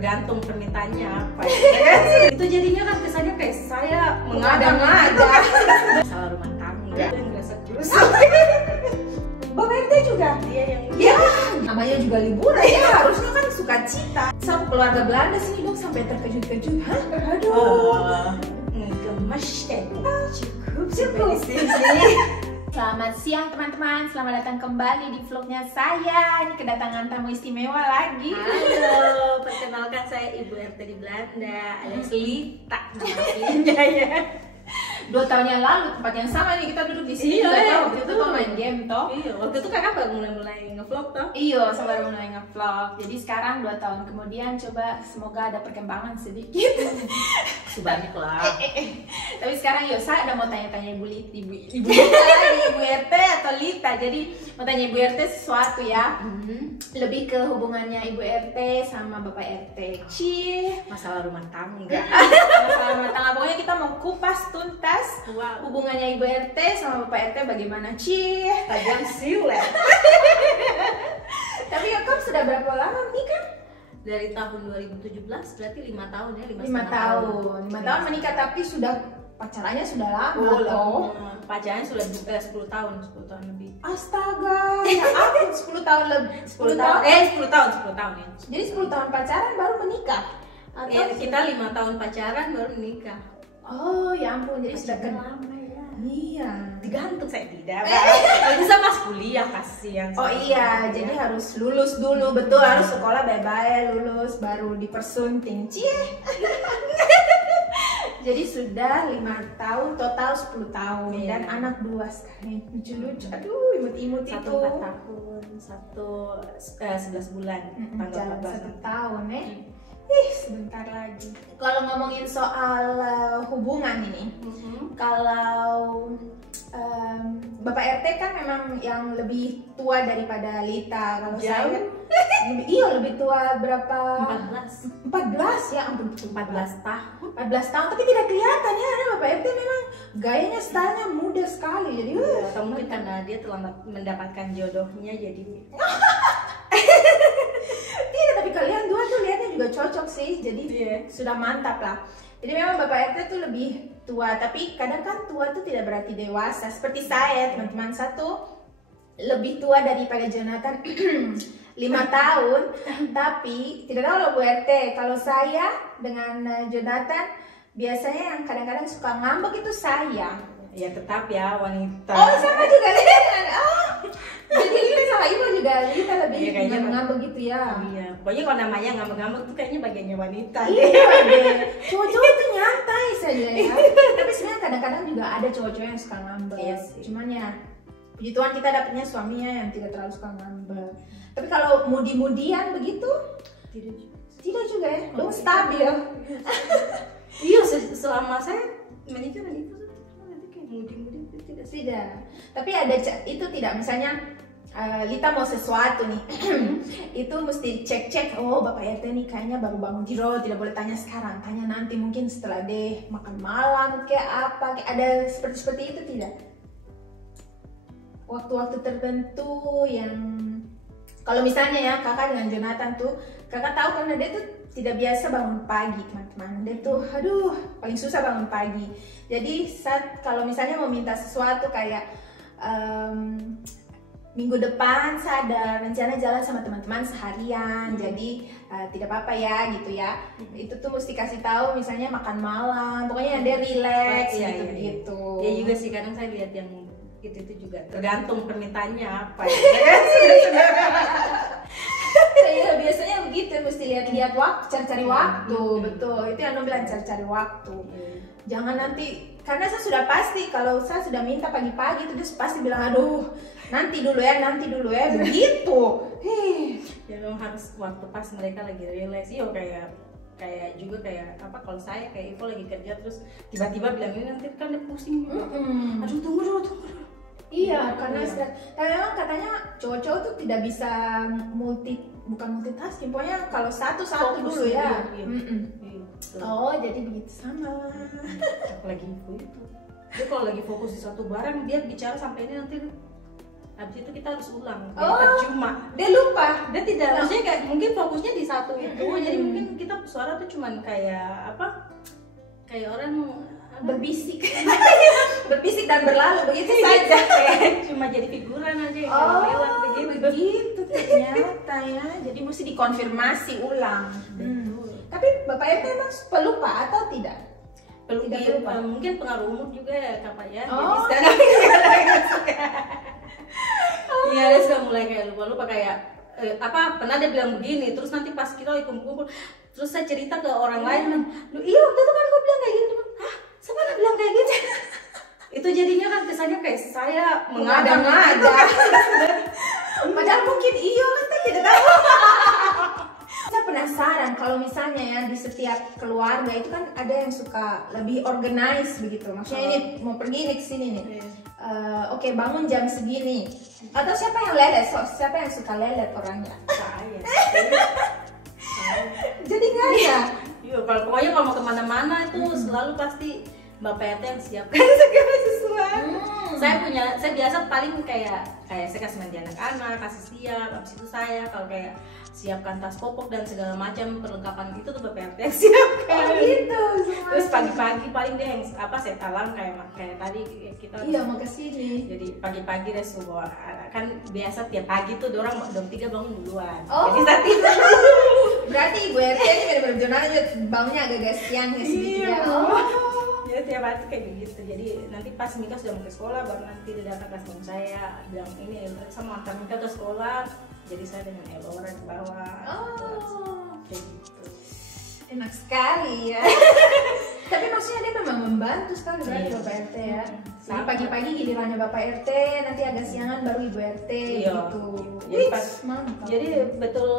tergantung permintaannya apa ya. Itu jadinya kan kesannya kayak saya mengada-ngada masalah rumah tangga yang ngerasa terus. Bapak RT juga? Dia yang Ya, namanya juga liburan ya, harusnya kan sukacita. Sama keluarga Belanda sini dong sampai terkejut-kejut. Hah? Aduh. gemes deh. Cukup Sampai di sini. Selamat siang teman-teman, selamat datang kembali di vlognya saya. Ini kedatangan tamu istimewa lagi. Halo, perkenalkan saya Ibu RT di Belanda, alias Lita namanya ya. 2 tahun yang lalu tempat yang sama nih kita duduk di sini. Iya, Iya, waktu waktu itu itu tuh main game toh. Iya, waktu itu kakak baru mulai nge-vlog toh. Iya, saya baru mulai nge-vlog. Jadi sekarang 2 tahun kemudian coba semoga ada perkembangan sedikit. Sebanyak lah. Tapi sekarang saya ada mau tanya-tanya ibu Lita lagi, Ibu RT atau Lita. Jadi mau tanya Ibu RT sesuatu ya. Lebih ke hubungannya Ibu RT sama Bapak RT. Cie. Masalah rumah tangga. Masalah rumah tangga. Pokoknya kita mau kupas tuntas Wow. hubungannya Ibu RT sama Bapak RT bagaimana. Cie. Tajam silet. Tapi kamu sudah berapa lama nikah? Dari tahun 2017 berarti 5 tahun ya, 5 tahun. 5 tahun menikah tapi sudah pacarannya sudah lama toh. Pacarannya sudah 10 tahun lebih. Astaga, ya ampun 10 tahun lebih. 10 tahun. 10 tahun ya. Jadi 10 tahun pacaran baru menikah? Atau Kita 5 tahun pacaran baru menikah. Oh ya ampun, jadi sudah kenal. lama ya. Iya. Digantung saya tidak. Kalau bisa mas kuliah kasihan. Oh iya, jadi harus lulus dulu, betul, harus sekolah bye-bye, lulus baru dipersunting. Cie. Jadi sudah 5 tahun, total 10 tahun dan anak 2 sekarang. Lucu-lucu. Aduh, imut-imut itu. Satu 4 tahun, satu 11 bulan, tanggal Jalan 1 14. tahun ya. Ih, sebentar lagi. Kalau ngomongin soal hubungan ini, kalau Bapak RT kan memang yang lebih tua daripada Lita. Kalau saya kan lebih tua berapa? 14 ya ampun. 14 tahun. 14 tahun tapi tidak kelihatan ya, karena Bapak RT memang gayanya stylenya muda sekali. Jadi Atau mungkin karena dia telah mendapatkan jodohnya jadi. tidak, tapi kalian dua tuh lihatnya juga cocok sih. Jadi sudah mantap lah. Jadi memang Bapak RT tuh lebih tua, tapi kadang kan tua tuh tidak berarti dewasa. Seperti saya, teman-teman, satu lebih tua daripada Jonathan 5 tahun. Tapi tidak tahu loh Bu RT, kalau saya dengan Jonathan biasanya yang kadang-kadang suka ngambek itu saya. Ya tetap ya wanita. Oh sama juga nih. Jadi Lita sama Ibu juga Lita lebih kayaknya ngambek gitu ya. Iya, pokoknya kalau namanya ngambek-ngambek tuh kayaknya bagiannya wanita. Iya deh, cowok-cowok itu nyantai saja ya. Tapi sebenarnya kadang-kadang juga ada cowok-cowok yang suka ngambek. Iya sih. Cuman ya, puji Tuhan kita dapetnya suaminya yang tidak terlalu suka ngambek. Tapi kalau mudi-mudian begitu, tidak juga ya. Dong stabil. Iya, selama saya menikah dan itu nanti kayak mudi-mudi Tidak. Tapi ada itu tidak, misalnya Lita mau sesuatu nih, itu mesti cek-cek. Oh Bapak RT nih kayaknya baru bangun tidur, tidak boleh tanya sekarang, tanya nanti mungkin setelah deh makan malam kayak apa, kayak ada seperti itu tidak? Waktu-waktu tertentu yang kalau misalnya ya kakak dengan Jonathan tuh, kakak tahu karena dia tuh tidak biasa bangun pagi teman-teman. Dia tuh aduh paling susah bangun pagi. Jadi saat kalau misalnya mau minta sesuatu kayak minggu depan saya ada rencana jalan sama teman-teman seharian, jadi tidak apa-apa ya gitu ya. Itu tuh mesti kasih tahu misalnya makan malam, pokoknya dia relax gitu. Ya juga sih kadang saya lihat yang itu juga tergantung permintaannya apa ya. Iya biasanya begitu, mesti lihat-lihat waktu, cari-cari waktu, betul. Itu yang bilang cari-cari waktu. Jangan nanti, karena saya sudah pasti kalau saya sudah minta pagi-pagi itu dia pasti bilang aduh nanti dulu ya begitu. Ya memang harus waktu pas mereka lagi relax. Iya kayak juga kayak apa, kalau saya kayak Ivo lagi kerja terus tiba-tiba bilang ini nanti kan dia pusing juga. Aduh tunggu dulu. Iya, karena memang katanya cowok-cowok tuh tidak bisa bukan multitasking, pokoknya kalau satu dulu ya. Oh jadi begitu sama. Aku lagi itu. Dia kalau lagi fokus di satu barang dia bicara sampai ini nanti habis itu kita harus ulang. Percuma. Dia lupa. Dia tidak, maksudnya kayak mungkin fokusnya di satu itu, jadi mungkin kita suara tuh cuman kayak apa? Kayak orang berbisik. Berbisik dan berlalu begitu saja. Kayak cuma jadi figuran aja yang lewat begitu ternyata ya. Jadi mesti dikonfirmasi ulang. Tapi Bapak RT emang pelupa atau tidak? Tidak pelupa. Mungkin pengaruh umur juga ya Kak ya. Jadi sekarang iya dia sudah mulai kayak lupa-lupa kayak pernah dia bilang begini, terus nanti pas kita lagi kumpul terus saya cerita ke orang lain, iya waktu itu kan gue bilang kayak gini, hah siapa yang bilang kayak gitu? Itu jadinya kan kesannya kayak saya mengada-ngada. Padahal mungkin iya kan kita tidak tahu. Saya penasaran kalau misalnya ya di setiap keluarga itu kan ada yang suka lebih organize begitu. Maksudnya ini mau pergi nih ke sini nih. Oke, bangun jam segini. Atau siapa yang lelet? Siapa yang suka lelet orangnya? Saya. Jadi nggak ada. Iya, pokoknya kalau mau kemana-mana itu selalu pasti Bapak RT yang siapkan segala sesuatu. Saya biasa paling kayak saya kasih mandi anak-anak, kasih siap. Habis itu saya kalau kayak siapkan tas popok dan segala macam perlengkapan itu tuh Bapak RT yang siapkan. Gitu. Terus pagi-pagi paling dia yang set alarm kayak tadi kita. Iya mau kesini. Jadi pagi-pagi dia suruh kan biasa tiap pagi tuh orang jam 3 bangun duluan. Jadi saat itu. Berarti Ibu RT ini benar-benar aja bangunnya agak-agak siang ya sedikit ya. Ya tiap hari kayak begitu. Jadi nanti pas Mika sudah mau ke sekolah baru nanti dia datang kasih tahu saya bilang ini sama antar Mika ke sekolah. Jadi saya dengan Elora di bawah. Kayak gitu. Enak sekali ya. Tapi maksudnya dia memang membantu sekali berarti Bapak RT ya. Jadi pagi-pagi gilirannya Bapak RT, nanti agak siangan baru Ibu RT gitu. Jadi mantap. Jadi betul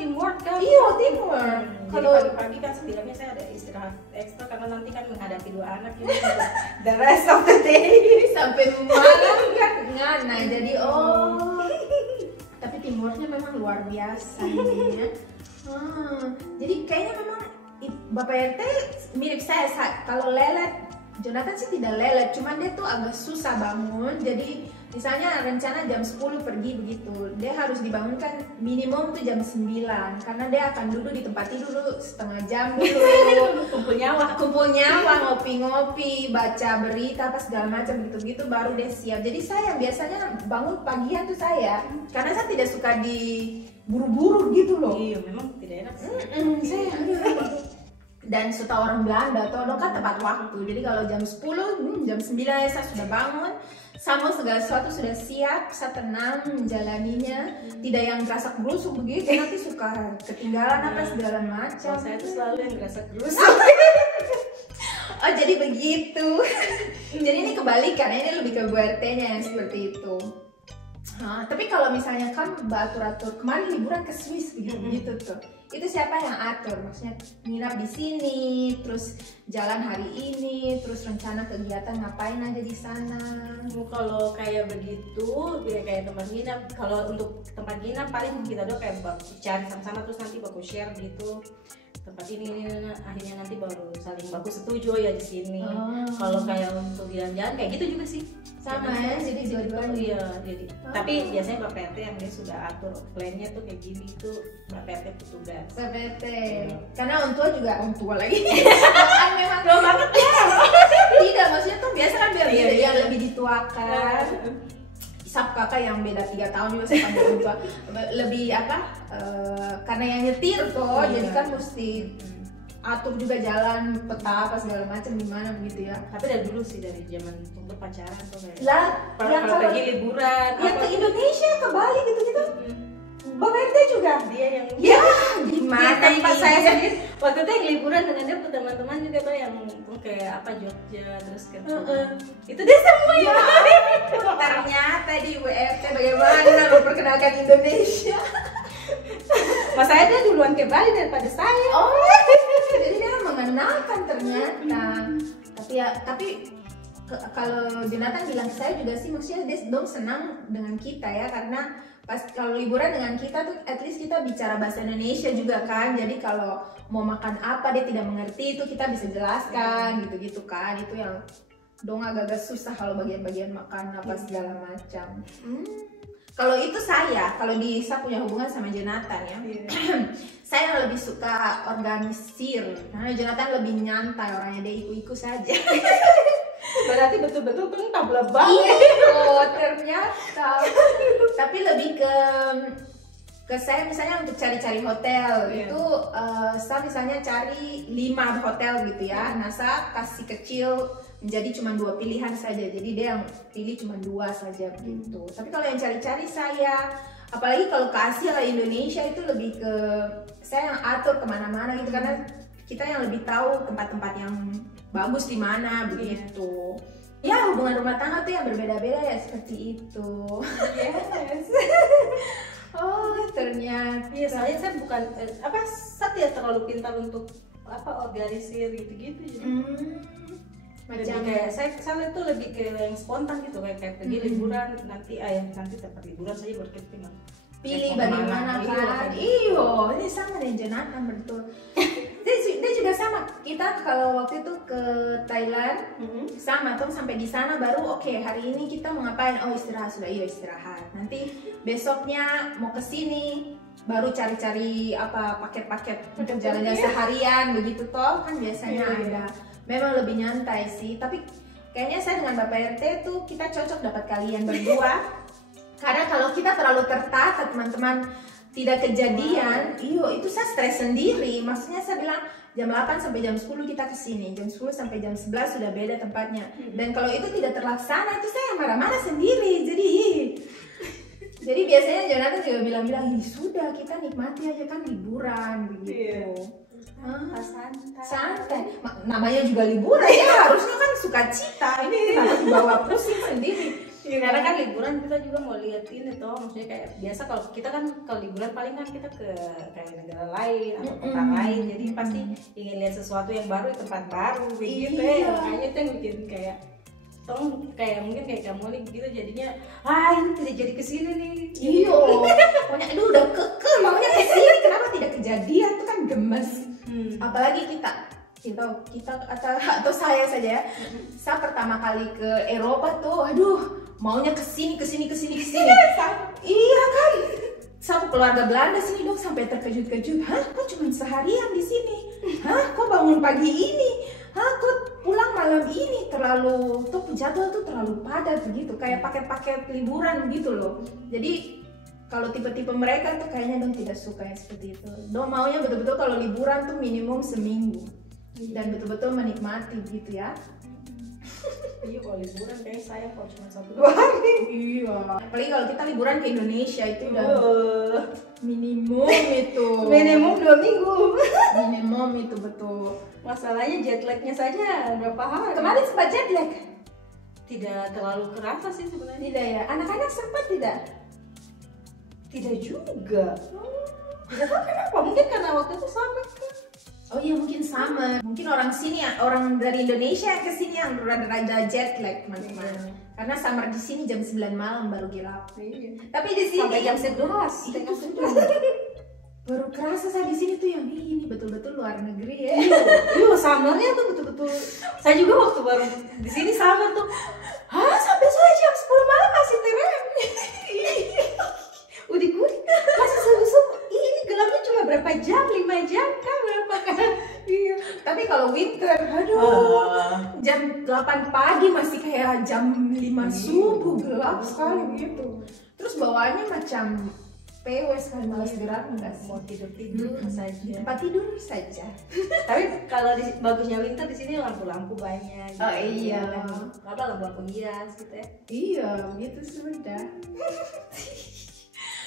teamwork kan? Iya, teamwork. Kalau pagi-pagi kan setidaknya saya ada istirahat ekstra karena nanti kan menghadapi 2 anak ini the rest of the day sampai malam kan ngana. Jadi tapi teamworknya memang luar biasa ya. Jadi kayaknya memang Bapak RT mirip saya. Kalau lelet, Jonathan sih tidak lelet, cuman dia tuh agak susah bangun. Jadi misalnya rencana jam 10 pergi begitu, dia harus dibangunkan minimum tuh jam 9 karena dia akan duduk di tempat tidur dulu setengah jam dulu. kumpul nyawa, ngopi-ngopi, baca berita apa segala macam gitu-gitu baru dia siap. Jadi saya biasanya bangun pagian tuh saya karena saya tidak suka buru-buru gitu loh. Iya, memang tidak enak sih. Dan suka orang Belanda, todong kan tepat waktu. Jadi kalau jam 10, jam 9 saya sudah bangun, sama segala sesuatu sudah siap, saya tenang menjalaninya. Tidak yang gerasak gerusuk begitu, nanti suka ketinggalan apa segala macam. Saya tuh selalu yang gerasak gerusuk. Oh jadi begitu. Jadi ini kebalikan, ini lebih ke Bu RT-nya yang seperti itu. Tapi kalau misalnya kan atur-atur kemarin liburan ke Swiss begitu tuh, itu siapa yang atur? Maksudnya nginap di sini, terus jalan hari ini, terus rencana kegiatan ngapain aja di sana? Kalau kayak begitu, kayak tempat nginap. Kalau untuk tempat nginap paling kita doang kayak cari sama-sama terus nanti baku share gitu. Tempat ini akhirnya nanti baru saling baku setuju ya di sini. Kalau kayak untuk jalan-jalan kayak gitu juga sih. Sama ya, jadi dua-duanya. Iya, jadi. Tapi biasanya Bapak RT yang dia sudah atur plannya tuh kayak gini tuh Bapak RT petugas. Bapak RT. Karena orang tua lagi. Memang belum banget ya. Tidak, maksudnya tuh biasa kan biar yang lebih dituakan. Sab kakak yang beda 3 tahun juga saya panggil orang tua. Lebih karena yang nyetir tuh, jadi kan mesti atur juga jalan peta apa segala macam gimana begitu ya. Tapi dari dulu sih dari zaman untuk pacaran tuh kayak lah yang kalau pergi liburan yang ke Indonesia ke Bali gitu-gitu. Bapak RT juga dia yang gimana tempat saya sendiri waktu itu yang liburan dengan dia teman-teman juga tuh yang kayak apa Jogja terus kan itu dia semua ya. Ternyata di WRT bagaimana memperkenalkan Indonesia. Mas saya dia duluan ke Bali daripada saya. Jadi dia mengenalkan ternyata. Tapi kalau Jonathan bilang ke saya juga sih, maksudnya dia dong senang dengan kita ya, karena pas kalau liburan dengan kita tuh at least kita bicara bahasa Indonesia juga kan. Jadi kalau mau makan apa dia tidak mengerti itu kita bisa jelaskan gitu-gitu kan. Itu yang dong agak-agak susah kalau bagian-bagian makan apa segala macam. Kalau itu kalau saya punya hubungan sama Jonathan ya. Saya lebih suka organisir. Karena Jonathan lebih nyantai orangnya, dia ikut-ikut saja. Berarti betul-betul tabla banget. Iya, ternyata. Tapi lebih ke saya misalnya untuk cari-cari hotel itu saya misalnya cari 5 hotel gitu ya. Nah, saya kasih kecil menjadi cuma 2 pilihan saja. Jadi dia yang pilih cuma 2 saja begitu. Tapi kalau yang cari-cari saya, apalagi kalau ke Asia lah Indonesia itu lebih ke saya yang atur kemana-mana gitu, karena kita yang lebih tahu tempat-tempat yang bagus di mana begitu. Ya, hubungan rumah tangga tuh yang berbeda-beda ya seperti itu. Yes. Oh, ternyata. Iya, saya bukan saya tidak terlalu pintar untuk organisir gitu-gitu. Macam kayak saya itu lebih ke yang spontan gitu, kayak pergi liburan nanti tempat liburan saja berkemah. Pilih bagaimana kan? Iyo, ini sama dengan Jonathan betul. Dia juga sama. Kita kalau waktu itu ke Thailand sama, tuh sampai di sana baru oke, hari ini kita mau ngapain? Oh, istirahat sudah, iya istirahat. Nanti besoknya mau ke sini baru cari-cari paket-paket untuk jalan-jalan seharian begitu toh kan biasanya ada. Memang lebih nyantai sih, tapi kayaknya saya dengan Bapak RT tuh kita cocok dapat kalian berdua. Karena kalau kita terlalu tertata teman-teman tidak kejadian, itu saya stres sendiri. Maksudnya saya bilang jam 8 sampai jam 10 kita kesini, jam 10 sampai jam 11 sudah beda tempatnya. Dan kalau itu tidak terlaksana itu saya marah-marah sendiri. Jadi biasanya Jonathan juga bilang-bilang, sudah kita nikmati aja kan liburan begitu. Santai. Namanya juga liburan ya, harusnya kan sukacita. Ini kenapa dibawa pusing sendiri? Karena kan liburan kita juga mau lihat ini toh, maksudnya kayak biasa kalau kita kan kalau liburan paling kan kita ke kayak negara lain atau kota lain, jadi pasti ingin lihat sesuatu yang baru di tempat baru begitu ya. Makanya itu yang bikin kayak mungkin kayak kamu nih gitu jadinya ini tidak jadi kesini nih. Iya. Pokoknya aduh udah kekeh maunya kesini, kenapa tidak kejadian tuh kan gemes. Apalagi kita atau saya saja ya. Saya pertama kali ke Eropa tuh aduh maunya kesini. Iya kan. Sama keluarga Belanda sini dok sampai terkejut-kejut. Hah, kok cuma seharian di sini? Hah, kok bangun pagi ini? Hah, kok pulang malam ini? Terlalu jadwal tuh terlalu padat begitu, kayak paket-paket liburan gitu loh. Jadi kalau tipe-tipe mereka tuh kayaknya dong tidak suka yang seperti itu. Dong maunya betul-betul kalau liburan tuh minimum seminggu dan betul-betul menikmati gitu ya. Iya, kalau liburan kayak saya kalau cuma 1-2 hari. Iya. Apalagi kalau kita liburan ke Indonesia itu udah minimum itu. Minimum 2 minggu. Minimum itu betul. Masalahnya jet lagnya saja berapa hari? Kemarin sempat jet lag? Tidak terlalu kerasa sih sebenarnya. Tidak ya. Anak-anak sempat tidak? Tidak juga. Tidak tahu kenapa. Mungkin karena waktu itu sama kan. Oh iya mungkin sama. Mungkin orang sini, orang dari Indonesia yang kesini yang rada jet lag teman-teman. Karena summer di sini jam 9 malam baru gelap. Tapi di sini sampai jam 11. Baru kerasa saya di sini tuh yang ini betul-betul luar negeri ya. Iya, summernya tuh betul-betul. Saya juga waktu baru di sini summer tuh. Sampai jam 10 malam masih terang. Udik-udik masih subuh-subuh. Ini gelapnya cuma berapa jam? 5 jam kan berapa kan? Iya. Tapi kalau winter, jam 8 pagi masih kayak jam 5 subuh gelap sekali gitu. Terus bawaannya macam PW sekali, malas gerak enggak sih? Mau tidur saja. Tempat tidur saja. Tapi kalau bagusnya winter di sini lampu-lampu banyak. Oh iya. Lampu-lampu hias gitu ya. Iya, begitu sudah.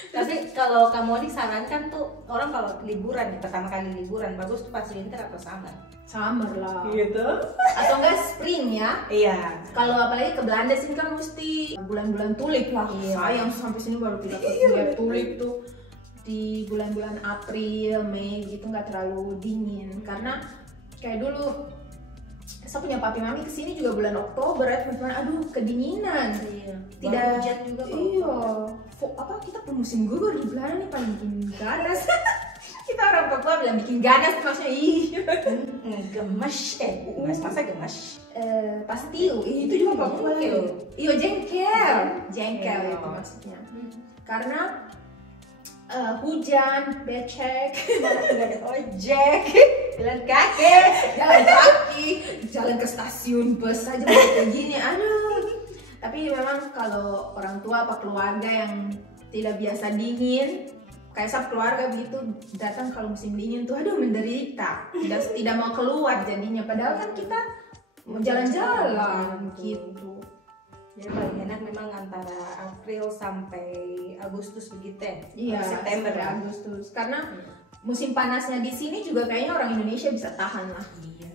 Tapi kalau kamu disarankan tuh orang kalau liburan pertama kali liburan bagus tuh pas winter atau summer? Summer lah. Gitu. Atau enggak spring ya? Iya. Kalau apalagi ke Belanda sini kan mesti bulan-bulan tulip lah. Iya. Sayang sampai sini baru tidak lihat tulip tuh di bulan-bulan April, Mei gitu, nggak terlalu dingin karena kayak dulu saya punya papi mami kesini juga bulan Oktober ya teman-teman, aduh kedinginan. Iya. Tidak hujan juga. Iya. Kita musim gugur di Belanda nih paling bikin ganas. Kita orang Papua bilang bikin ganas maksudnya gemes masa gemes. Pasti itu juga Papua. Iya jengkel itu maksudnya. karena hujan, becek, Malah nggak ada ojek, jalan kaki. jalan ke stasiun bus aja kayak gini, aduh. Tapi memang kalau orang tua apa keluarga yang tidak biasa dingin, kayak sab keluarga begitu datang kalau musim dingin tuh, aduh menderita, tidak mau keluar jadinya. Padahal kan kita mau jalan-jalan gitu. Jadi paling enak memang antara April sampai Agustus begitu ya. Iya, September sampai ya. Agustus. Karena musim panasnya di sini juga kayaknya orang Indonesia bisa tahan lah. Iya.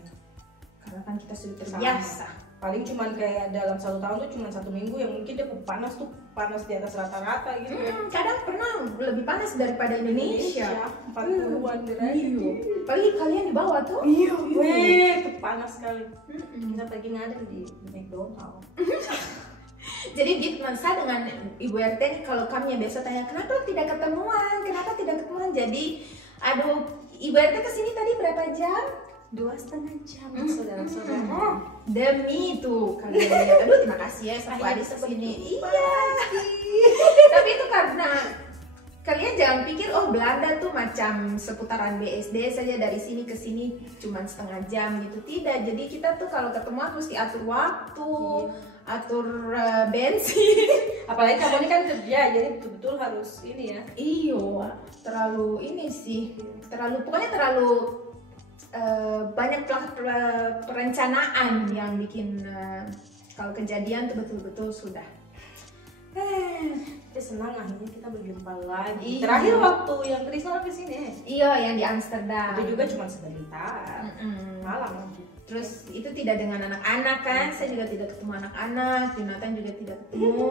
Karena kan kita sudah terbiasa. Paling cuman kayak dalam 1 tahun tuh cuman 1 minggu yang mungkin dia panas tuh panas di atas rata-rata gitu ya. Kadang pernah lebih panas daripada Indonesia. 40-an derajat. Iya. Apalagi kalian di bawah tuh. Iya, weh, itu panas sekali. Kita pergi ngadem di McDonald's. Jadi gitu saya dengan Ibu RT, kalau kami yang biasa tanya kenapa tidak ketemuan, jadi aduh, Ibu RT kesini tadi berapa jam? 2,5 jam, saudara-saudara. Demi itu kalian lihat, aduh terima kasih ya Sapu Adis kesini. Iya. Tapi itu karena kalian jangan pikir oh Belanda tuh macam seputaran BSD saja, dari sini ke sini cuma setengah jam gitu, tidak. Jadi kita tuh kalau ketemu mesti atur waktu, atur bensin. Apalagi kamu ini kan kerja, jadi betul-betul harus ini ya. Iya, terlalu ini sih, pokoknya terlalu banyak perencanaan yang bikin kalau kejadian tuh betul-betul sudah. Tapi senang akhirnya kita berjumpa lagi. Iya. Terakhir waktu yang Krisna ke sini. Iya, yang di Amsterdam. Itu juga cuma sebentar. Malam. Terus itu tidak dengan anak-anak kan, saya juga tidak ketemu anak-anak, Jonathan juga tidak ketemu.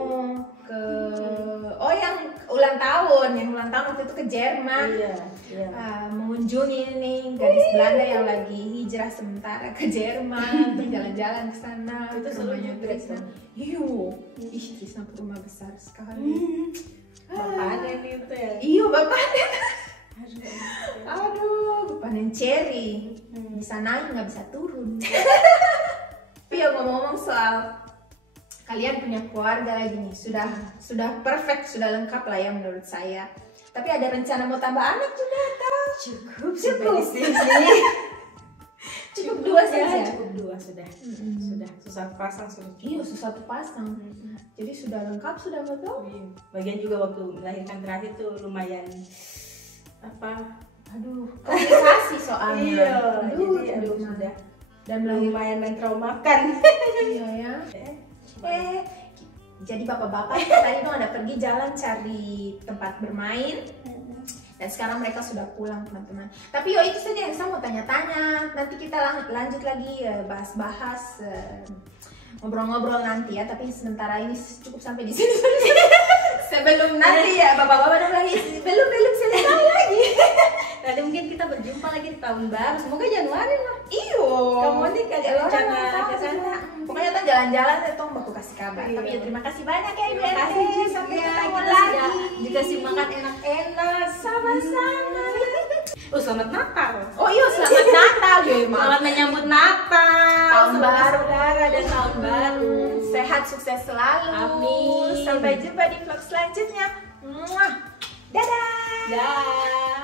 Yang ulang tahun waktu itu ke Jerman. Iya. Mengunjungi ini gadis Belanda yang lagi hijrah sementara ke Jerman, untuk jalan-jalan ke sana. Itu serunya Trisna. Iyo, Trisna rumah besar sekali. Bapaknya nih itu ya. Iyo, bapaknya. Aduh, panen cherry. Bisa naik nggak bisa turun. Tapi ya ngomong-ngomong soal kalian punya keluarga lagi nih, sudah perfect, sudah lengkap lah ya menurut saya. Tapi ada rencana mau tambah anak juga atau? Cukup. Cukup 2 saja. Cukup 2 sudah. Sudah susah pasang sudah. Iya, susah pasang. Jadi sudah lengkap, sudah betul. Iya. Bagian juga waktu melahirkan terakhir tuh lumayan komplikasi soalnya. Jadi sudah. Dan lumayan mentraumakan. Iya ya. Jadi bapak-bapak tadi tuh ada pergi jalan cari tempat bermain. Dan sekarang mereka sudah pulang teman-teman. Tapi itu saja yang saya mau tanya-tanya. Nanti kita lanjut lagi bahas-bahas, ngobrol-ngobrol nanti ya. Tapi sementara ini cukup sampai di sini. Sebelum nanti ya bapak-bapak belum selesai lagi. Nanti mungkin kita berjumpa lagi di tahun baru. Semoga Januari lah. Iyo. Kamu nih ada rencana ke sana? Pokoknya tuh jalan-jalan tuh aku kasih kabar. Iya. Tapi ya terima kasih banyak ya Ibu Terima kasih RT. juga. Sampai ketemu Kita lagi. dikasih makan enak-enak. Sama-sama. Selamat Natal. Oh iya, selamat Natal ya. Selamat menyambut Natal. Tahun baru. Saudara dan tahun baru. Sehat, sukses selalu. Amin. Sampai jumpa di vlog selanjutnya. Muah. Dadah. Dah.